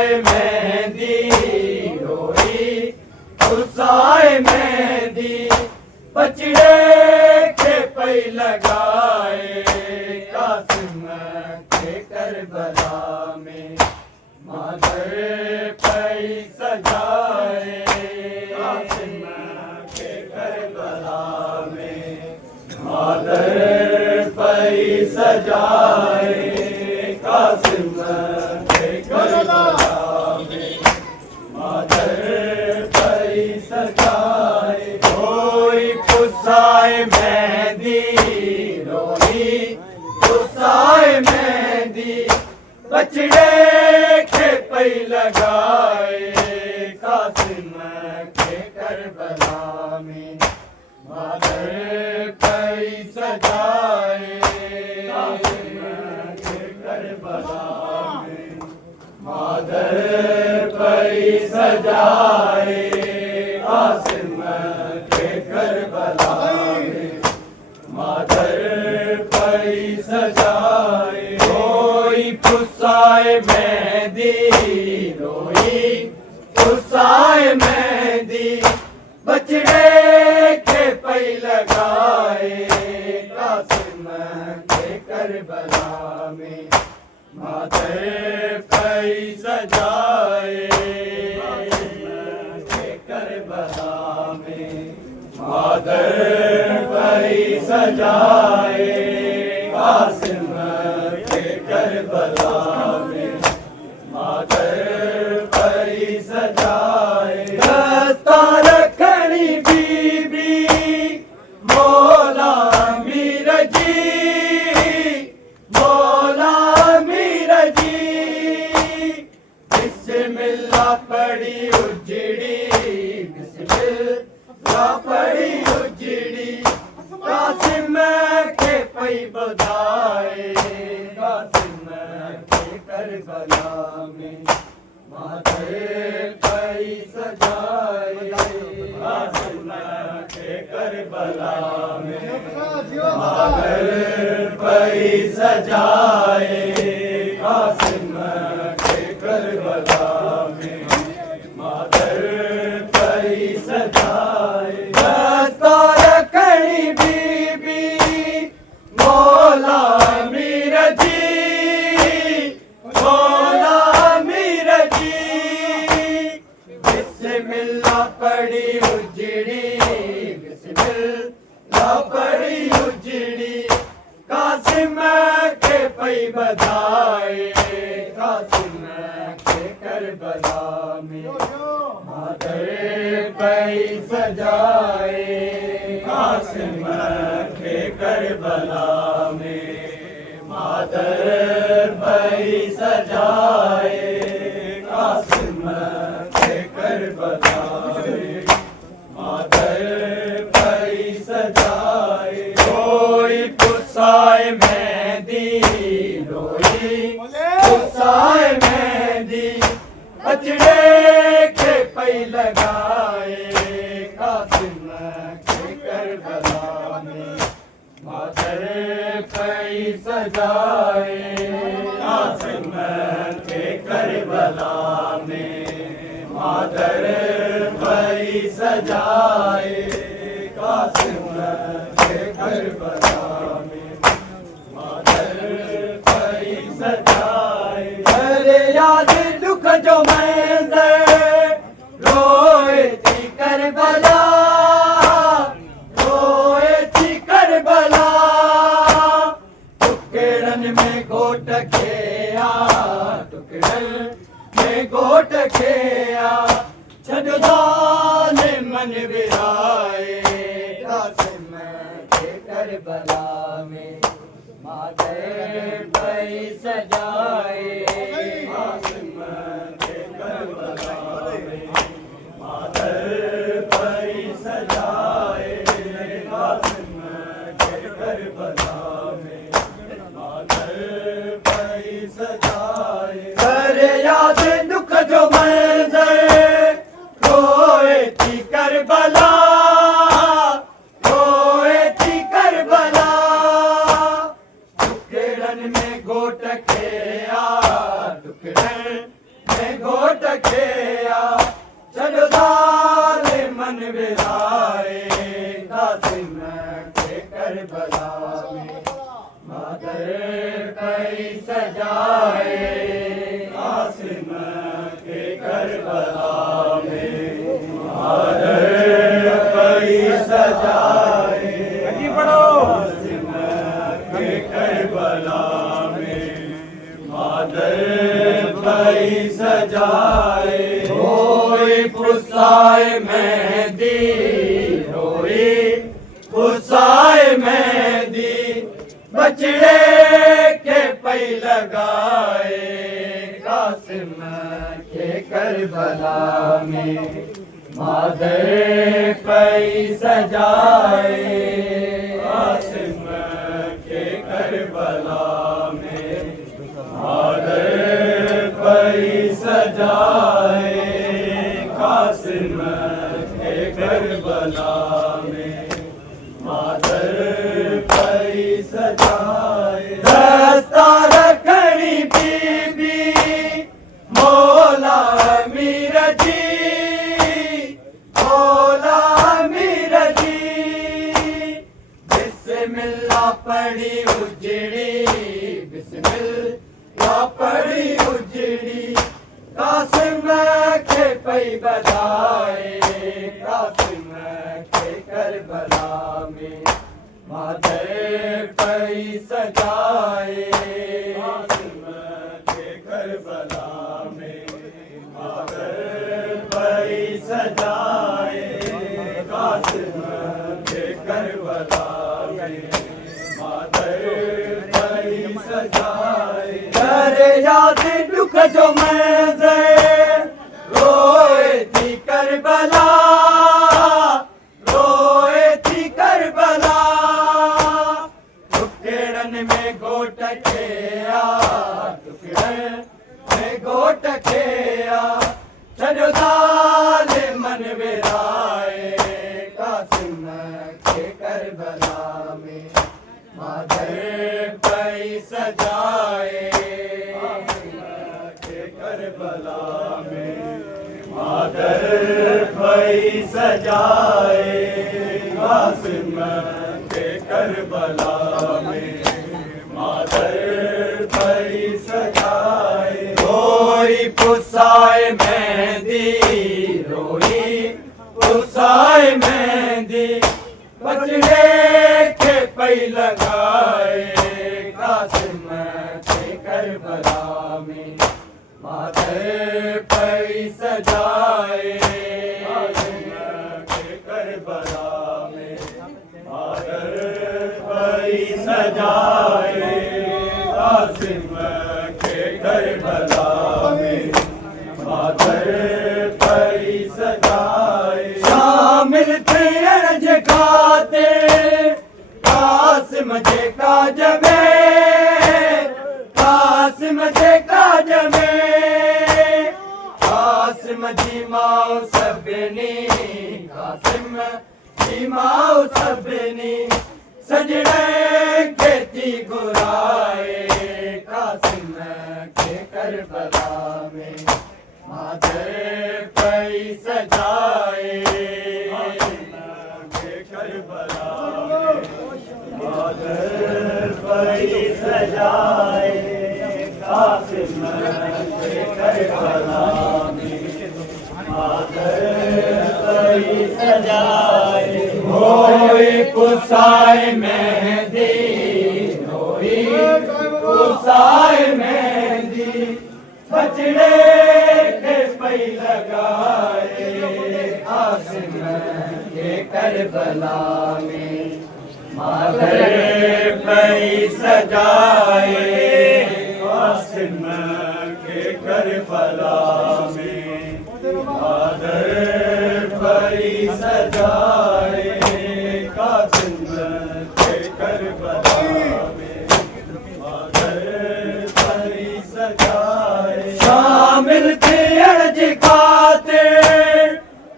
पुसाए मेहंदी रोई पुसाए मेहंदी बचड़े के पई लगाए कासिम के करबला में मादर पई सजाए कासिम के करबला में मादर पई सजाए कासिम के करबला में मादर पई सजाए रोई पुसाए मेहंदी रोई पुसाए मेहंदी बचड़े के पई लगाए कासिम के करबला में मादर पई सजाए कासिम के करबला में मादर पई सजाए कासिम के करबला में मादर पई सजाए रोई पुसाए मेहंदी रोई पुसाए मेहंदी बचड़े के पई लगाए कासिम के करबला में मादर पई सजाए कासिम के करबला में मादर पई सजाए कासिम के करबला में मादर पई सजाए दस्तार रखनी बीबी मौला मीर जी मौला मीर जी बिस्मिल्लाह पड़ी उजड़ी बिस्मिल्लाह पड़ी उजड़ी कासिम के पई बधाए कासिम के करबला में मादर पई सजाए कासिम के करबला में मादर पई सजाए कासिम के करबला में मादर पई सजाए दस्तार कणी बीबी मौला मीर जी मौला मीर जी बिस्मिल्लाह पड़ी उजड़ी बिस्मिल्लाह पड़ी उजड़ी कासिम के पई बधाए कासिम के करबला में मादर पई सजाए कासिम के करबला में मादर पई सजाए कासिम के करबला में मादर पई सजाए रोई पुसाए मेहंदी रोई पुसाए मेहंदी बचड़े के पई लगाए कासिम के करबला में मादर पई सजाए कासिम के करबला में मादर पई सजाए कासिम के करबला में मादर पई सजाए अरे याद दुख जो मैं रोए थी करबला रोए थी करबला टुकड़न में गोट खेया टुकड़न में गोट खेया छड़दान मन विराए कासिम के करबला में मादर पई सजाए कासिम के करबला में मादर पई सजाए कासिम के करबला में मादर पई सजाए करे याद दुख जो मंजर रोए थी करबला विराए कासिम के करबला में मादर पई सजाए कासिम के करबला में मादर पई सजाए कासिम के करबला में मादर पई सजाए रोई पुसाए मेहंदी रोई पुसाए मेहंदी बचड़े के पई लगाए कासिम के करबला में मादर पई सजाए कासिम के करबला में मादर पई सजाए कासिम के करबला में मादर पई सजाए दस्ता रखनी बीबी मौला अमीर जी मौला अमीर जी बिस्मिल्लाह पढ़ी उजड़ी बिस्मिल्लाह पढ़ी उजड़ी कासिम के पई बधाए कासिम के करबला में मादर पई सजाए कासिम के करबला में मादर पई सजाए कासिम के करबला में मादर पई सजाए कर याद दुख जो मैं रोए थी करबला रोए थी करबला टुकड़न में गोट खेया टुकड़न में गोट खेया छॾो ज़ालिमन विराए कासिम के करबला में मादर पई सजाए करबला में मादर पई सजाए कासिम के करबला में मादर पई सजाए रोई पुसाए मेहंदी रोई पुसाए मेहंदी बचड़े के पई लगाए कासिम के करबला में मादर पई सजाए कासिम के करबला में मादर पई सजाए कासिम के करबला में मादर पई सजाए शामिल थे अर्ज खाते कासिम जे काज में कासिम जे काज में कासिम जी माओ सभिनी कासिम जी माओ सभिनी सजड़े के थी घुराए कासिम के करबला में मादर पई सजाए कासिम के करबला में मादर पई सजाए कासिम के करबला में मादर पई सजाए रोई पुसाए मेहंदी रोई पुसाए मेहंदी बचड़े के पई लगाए कासिम के करबला में मादर पई सजाए कासिम के करबला में मादर पई सजाए कासिम के करबला में मादर पई सजाए शामिल थे अर्ज खाते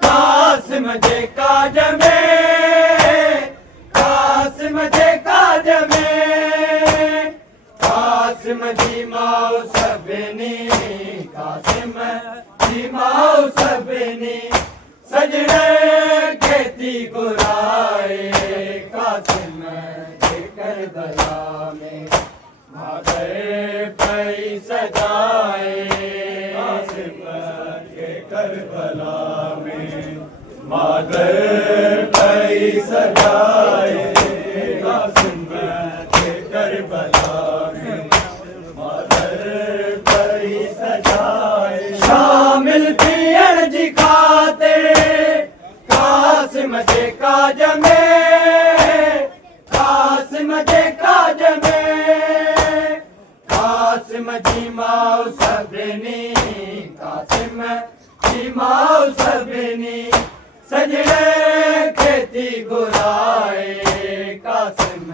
कासिम जे काज में कासिम जे काज में कासिम जी माओ सभिनी कासिम जी माओ सभिनी सजड़े सजाए कासिम के करबला में मादर पई सजाए कासिम के करबला में मादर पई सजाए शामिल पियण जी खातिर कासिम जे काज में कासिम जे काज में कासिम जी माउ सभिनी कासिम जी माउ सभिनी सजड़े खेती घुराए कासिम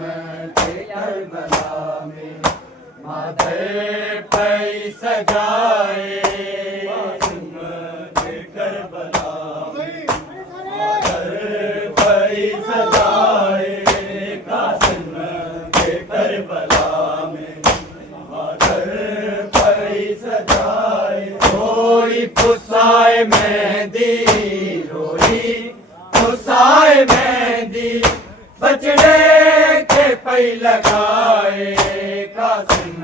के करबला में मादर पई सजाए कासिम के करबला में मादर पई सजाए कासिम के करबला में मादर पई सजाए रोई पुसाए मेहंदी रोई पुसाए मेहंदी बचड़े के पई लगाए कासिम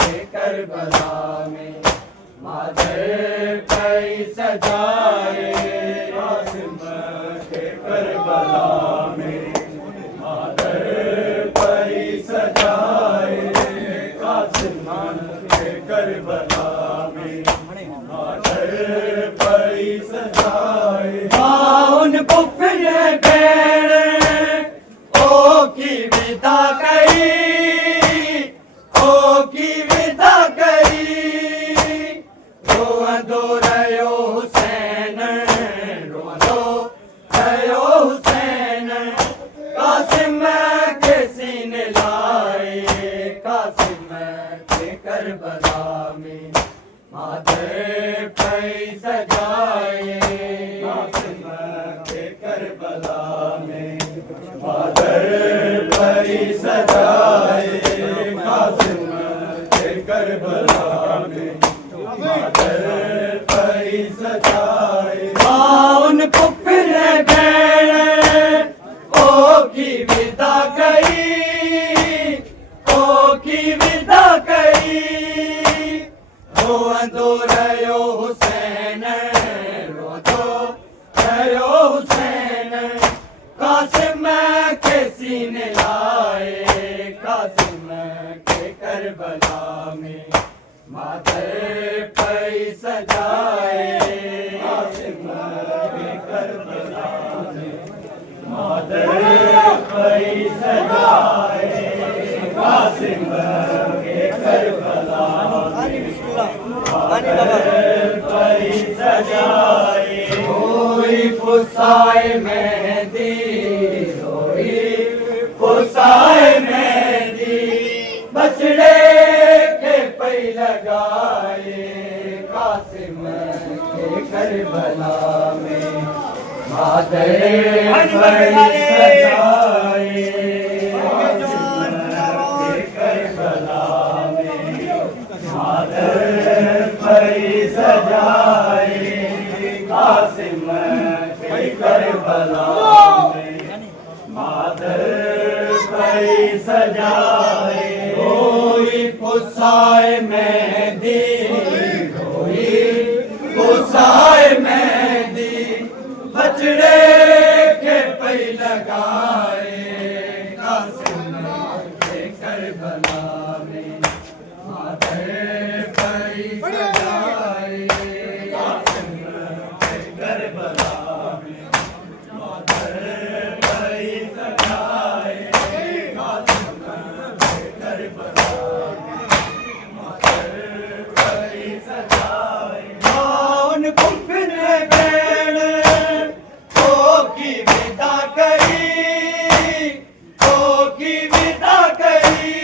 के करबला में मादर पई सजाए कासिम के करबला में मादर पई सजाए कासिम के करबला में मादर पई सजाए माउन पुफिन भेण ओ की विदा कई ओ की विदा कई रोअंदो रहियो हुसैन रोअंदो रहियो हुसैन कासिम के सीने लाए कासिम के करबला में मादर पई सजाए कासिम के करबला में मादर पई सजाए कासिम के करबला में मादर पई सजाए माउन पुफिन भेण ओ की विदा कई ओ की विदा कई रोअंदो रहियो हुसैन रोअंदो रहियो हुसैन कासिम के सीने लाए कासिम के करबला में मादर पई सजाए कासिम के करबला में मादर पई सजाए कासिम के करबला मादर पई सजाए रोई पुसाए मेहंदी रोई पुसाए मेहंदी बचड़े के पई लगाए कासिम के करबला में मादर पई सजाए कासिम के करबला में मादर पई सजाए कासिम के करबला में मादर पई सजाए रोई पुसाए मेहंदी रोई पुसाए मेहंदी बचड़े के पई लगाए कासिम के करबला में मादर पई सजाए कासिम के करबला में मादर पई सजाए कासिम के करबला में मादर पई सजाए माउन पुफिन भेण ओ की विदा कई ओ की विदा कई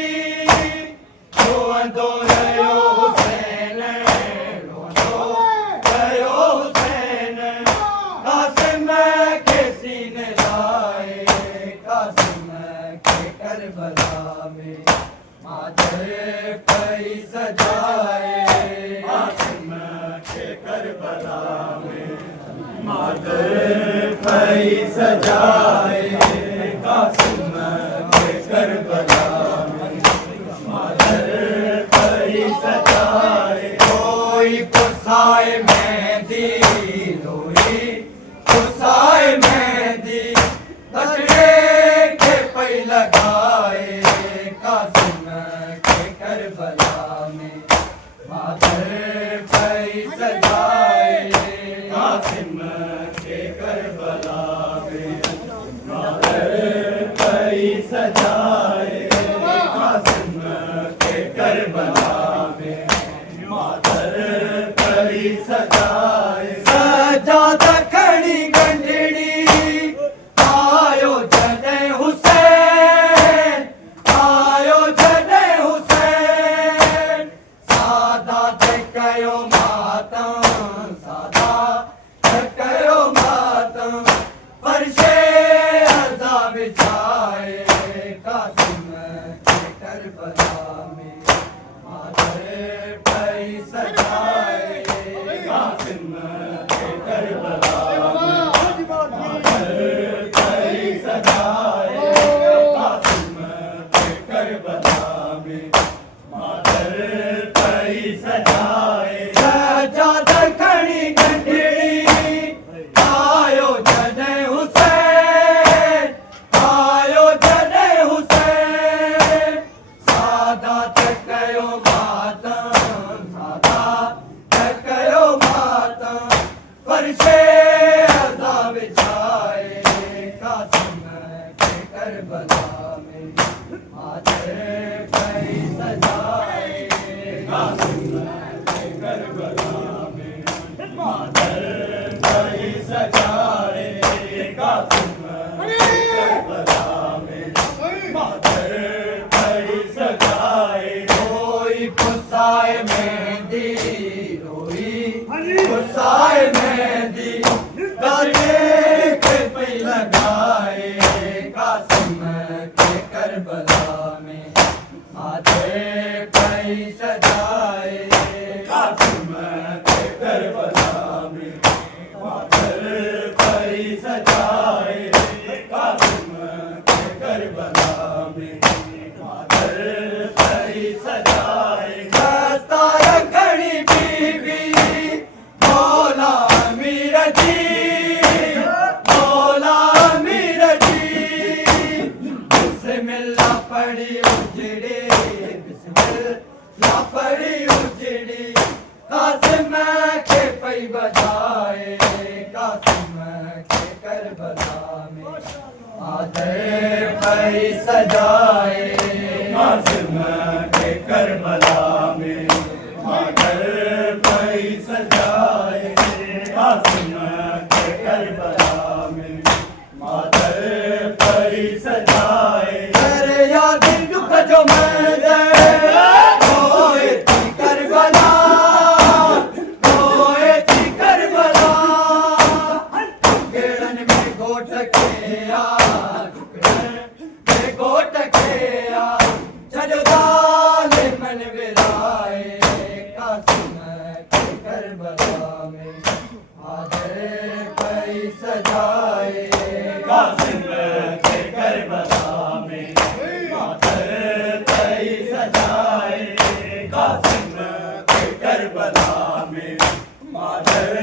रोअंदो रहियो हुसैन रोअंदो रहियो हुसैन कासिम के सीने लाए कासिम के करबला में मादर पई सजाए कासिम के करबला में मादर पई सजाए कासिम के करबला में मादर पई सजाए मादर पई सजाए कासिम के करबला में मादर पई सजाए कासिम के करबला में मादर पई सजाए सजादा खड़ी गंढड़ी आयो जॾहिं हुसैन आयो जॾहिं हुसैन सादा ते कयो मातम सादा ते कयो मातम फर्शे अर्ज़ा विछाए कासिम के करबला में मादर पई सजाए कासिम के करबला में मादर पई सजाए कासिम के करबला में मादर पई सजाए सजादा खड़ी गंढड़ी आयो जॾहिं हुसैन आयो जॾहिं हुसैन सादा ते कयो मातम सादा ते कयो मातम फर्शे अर्ज़ा विछाए कासिम के करबला में मादर पई सजाए कासिम के करबला में मादर पई सजाए कासिम के करबला में मादर पई सजाए रोई पुसाए मेहंदी रोई पुसाए मेहंदी गले के पई लगाए कासिम के करबला में मादर पई सजाए कासिम के करबला में मादर पई सजाए कासिम के करबला में मादर पई सजाए दस्तार खड़ी बीबी मौला अमीर जी मौला अमीर जी बिस्मिल्लाह पढ़ी उजड़ी बिस्मिल्लाह पढ़ी उजड़ी कासिम के पई बजाए कासिम के करबला में मादर पई सजाए कासिम के करबला में मादर पई सजाए कासिम के करबला में मादर पई सजाए अरे याद दुख जो रोए थी करबला रोए थी करबला गेड़न में गोट के आ में गोट के आ छॾो ज़ालिमन विलाए कासिम के करबला में मादर पई सजाए कासिम के करबला में मादर पई सजाए कासिम के करबला में मादर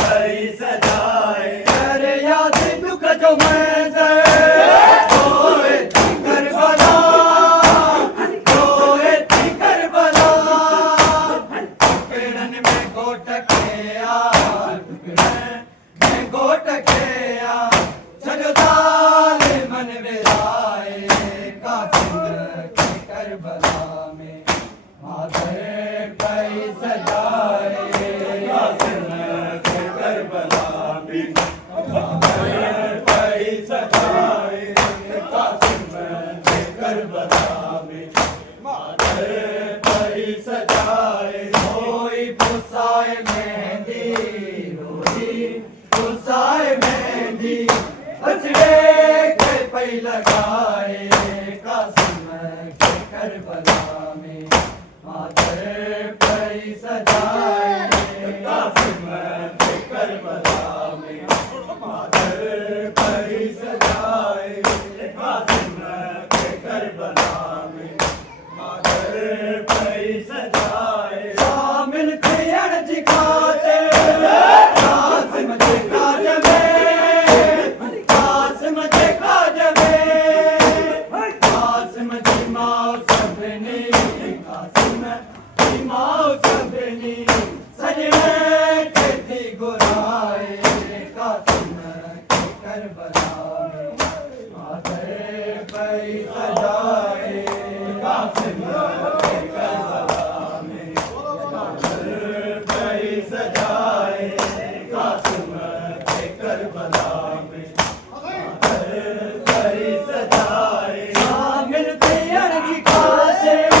पई सजाए अरे याद दुख जो मंज़र रोए थी करबला रोए थी करबला पेड़न में गोट के आ टुकड़न में गोट के आ छॾो ज़ालिमन विलाए कासिम के करबला में मादर पई सजाए कासिम के करबला में मादर पई सजाए कासिम के करबला में मादर पई सजाए रोई पुसाए मेहंदी रोई पुसाए मेहंदी अजरे के पई लगाए कासिम के करबला में मादर पई सजाए कासिम के करबला में मादर पई सजाए कासिम के करबला में मादर पई सजाए शामिल थी अणज खातिर कासिम के काज में कासिम के काज में कासिम जी मां सभिनी कासिम जी मां सभिनी सजाए कासिम के करबला में परी सजाए शामिल पियन की कासिम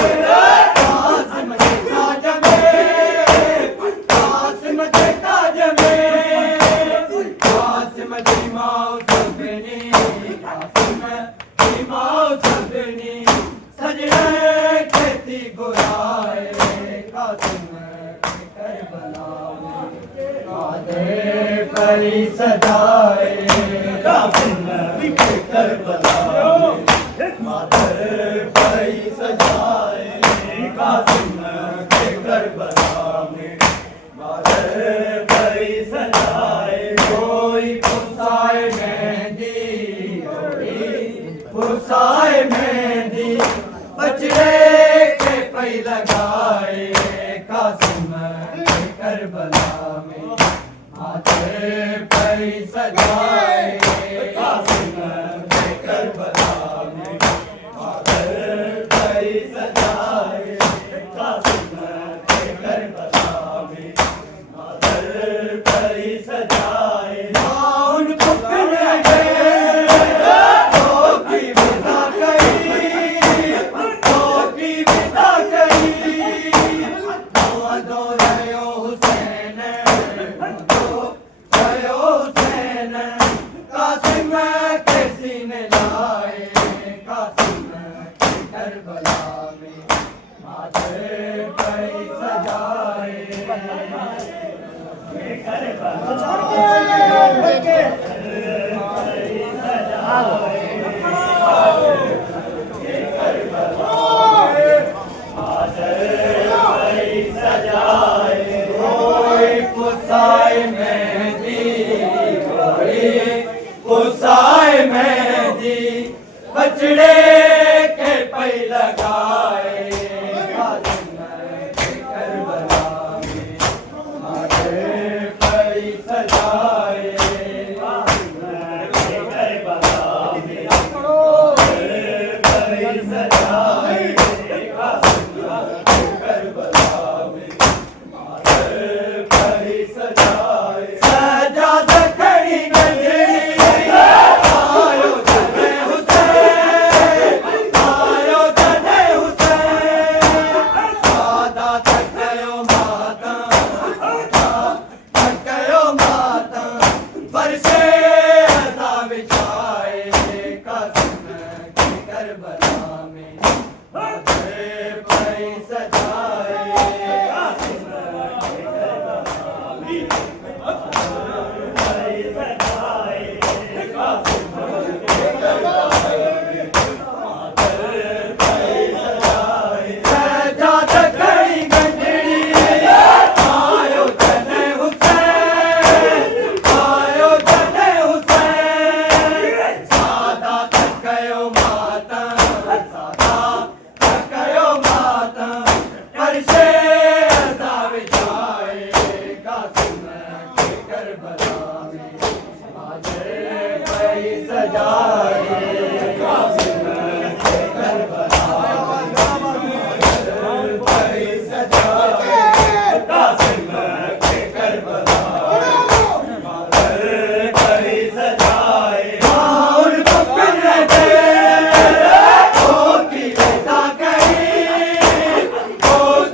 कासिम के ताज में कासिम के ताज में कासिम की माँ सबनी कासिम की माँ सबनी सजने खेती बुलाए कासिम के करबला में कादे परी सजाए कासिम के करबला में मादर परी सजाए कासिम के करबला में मादर परी सजाए कोई पुसाए मेहंदी पुसाए मेहंदी बचड़े के पई लगाए कासिम के करबला में माथे पई सजाए कासिम के करबला में माथे पई सजाए कासिम के करबला में माथे पई सजाए उन पुकन पुसाए मेहंदी बचड़े के पई लगाए कासिम के करबला में माथे पई सजाए कासिम के करबला में माथे पई सजाए कासिम के करबला में माथे पई सजाए सजाद खड़ी गंजड़ी आयो जने हुसैन आयो जने हुसैन सादा थकयो माता बरसे अज़ा बिछाए कासिम के करबला में माथे पई सजाए कासिम के करबला में पई सजाए कासिम के करबला में माथे पई सजाए सजाद खड़ी गंजड़ी आयो जने हुसैन आयो जने हुसैन सादा थकयो माता परशे अज़ा बिछाए कासिम के करबला में माथे पई सजाए कासिम के करबला में पई सजाए कासिम के करबला माथे पई सजाए उन पुकन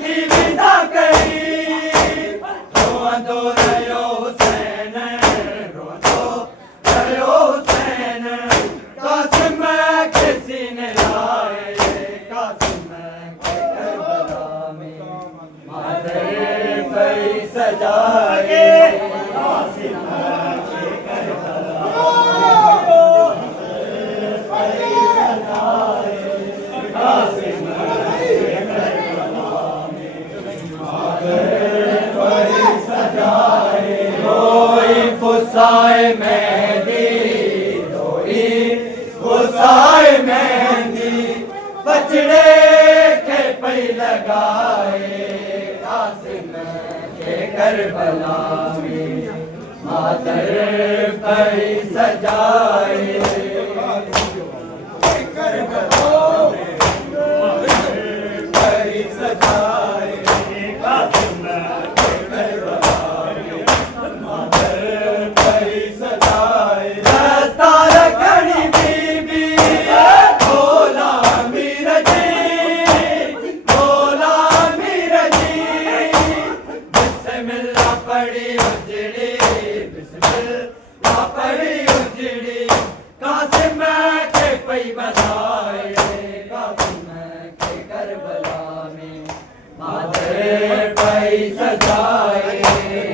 की विदा करी रोंदो रहियो हुसैन रोंदो रहियो हुसैन कासिम के सीने लाए कासिम के करबला में माथे पई सजाए कासिम के करबला पई सजाए कासिम के करबला में माथे पई सजाए कोई पुसाए मेहंदी पुसाए मेहंदी बचड़े के पई लगाए कासिम के करबला में माथे पई सजाए करबला में माथे पई सजाए कासिम के करबला पड़ी उजड़ी बिस्मिल्लाह पड़ी उजड़ी कासिम के पई बधाए कासिम के करबला में मादर पई सजाए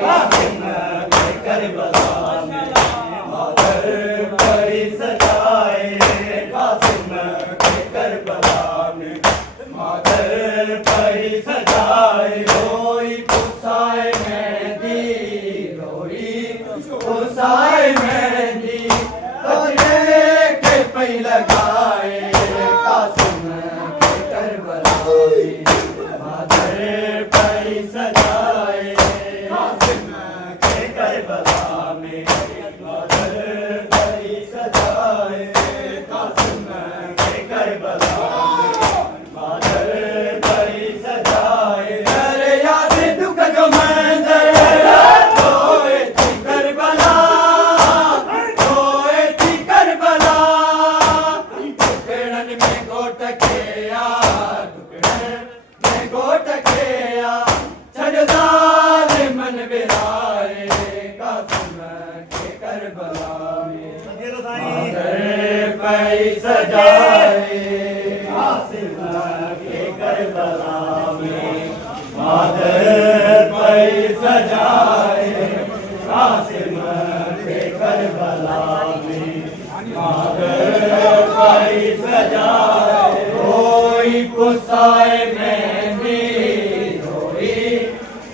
कासिम के करबला में मादर पई सजाए कासिम के करबला में मादर पई सजाए रोई पुसाए मेहंदी रोई पुसाए मेहंदी बजरे के पई लगाए कासिम के करबला में मादर पई सजाए कासिम के करबला में मादर पई सजाए कासिम के करबला में मादर पई सजाए अरे याद दुख जो मंजर रोए थी करबला टुकड़न में गोट खेया टुकड़न में गोट खेया छजदार मन बिराए कासिम के करबला में मादर पई सजाए कासिम के करबला में मादर पई सजाए कासिम के करबला में मादर पई सजाए रोई पुसाए मेहंदी रोई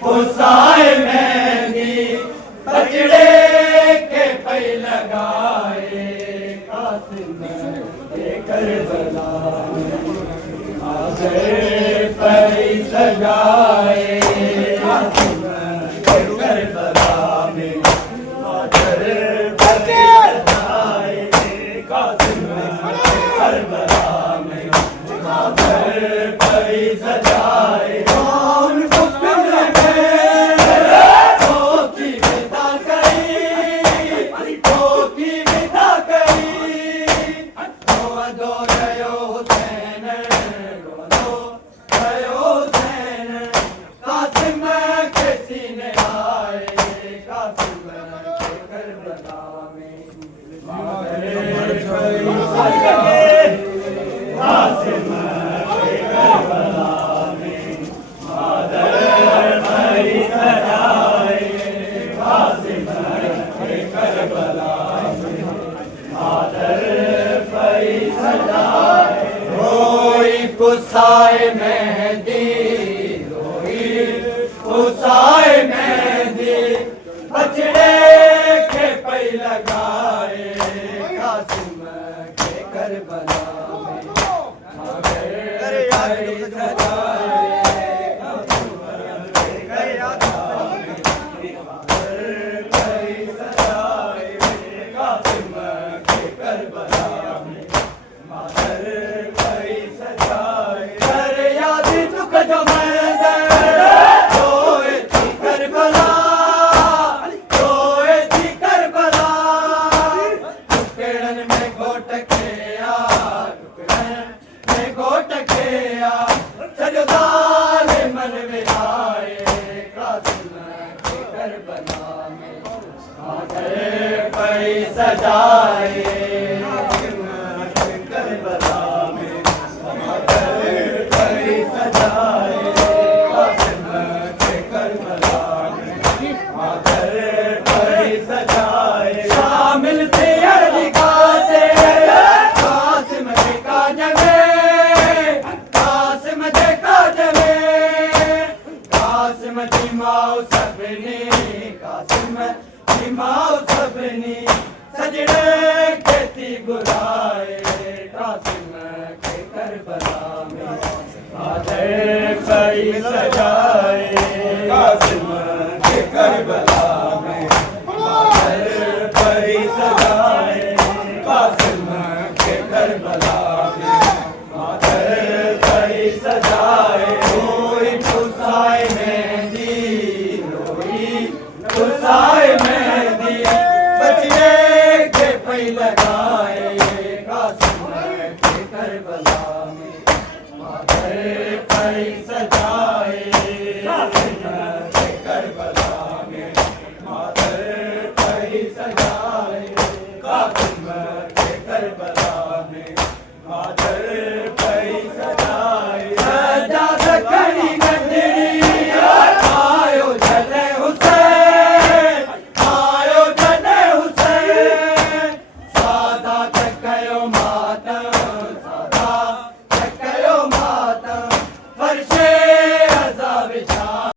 पुसाए मेहंदी बजड़े के पई लगाए कासिम के करबला में मादर पई सजाए कासिम के करबला में मादर पई सजाए कासिम के करबला में मादर पई सजाए कौन हुक्म तो की विदा करी तो की विदा करी दो गयो हुसैन दो गयो हुसैन कासिम के सीने आए कासिम के करबला में मादर पई सजाए कासिम के करबला में मादर पई सजाए कासिम के करबला में मादर पई सजाए रोई पुसाए मेहंदी रोई पुसाए मेहंदी बजड़े के पई लगाए कासिम के करबला में मादर पई सजाए कासिम के करबला में मादर पई सजाए कासिम के करबला में मादर पई सजाए अरे याद दुख जो मंजर रोए थी करबला रोए थी करबला टुकड़न में गोट खेया टुकड़न में गोट खेया छजदार मन बिराए कासिम के करबला में मादर पई सजाए कासिम के करबला में मादर पई सजाए कासिम के करबला में मादर पई सजाए शामिल थे अर्ज़ गाते कासिम के काज में कासिम के काज में कासिम की माओ सबनी कासिम की माओ सबनी सजड़े के थी बुलाए कासिम के करबला में मादर पई सजाए कासिम के करबला में मादर पई सजाए कासिम के करबला में मादर पई सजाए रोई पुसाए मेहंदी रोई पुसाए मेहंदी बजरे के पई लगाए कासिम के करबला में मादर पई सजाए कासिम के करबला में खातर पई सजाई सजाद कड़ी गंढड़ी आयो जने हुसैन आयो जने हुसैन सादा कयो